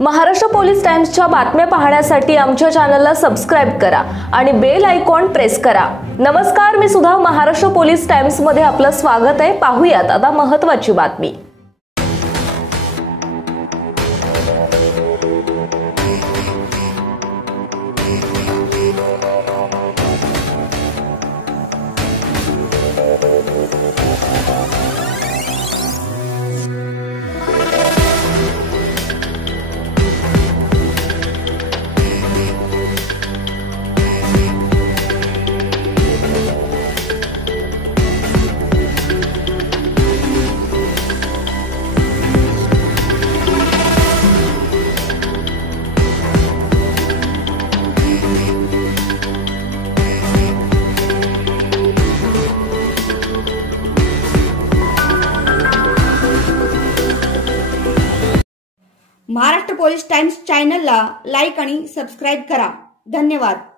Maharashtra police टाइम्सच्या बातम्या पाहण्यासाठी आमच्या चॅनलला सबस्क्राइब करा आणि बेल आयकॉन प्रेस करा। नमस्कार, मी सुद्धा महाराष्ट्र पोलीस टाइम्स मध्ये आपलं स्वागत आहे। पाहूयात आता महत्त्वाची बातमी। महाराष्ट्र पोलीस टाइम्स चॅनलला लाईक आणि सबस्क्राइब करा। धन्यवाद।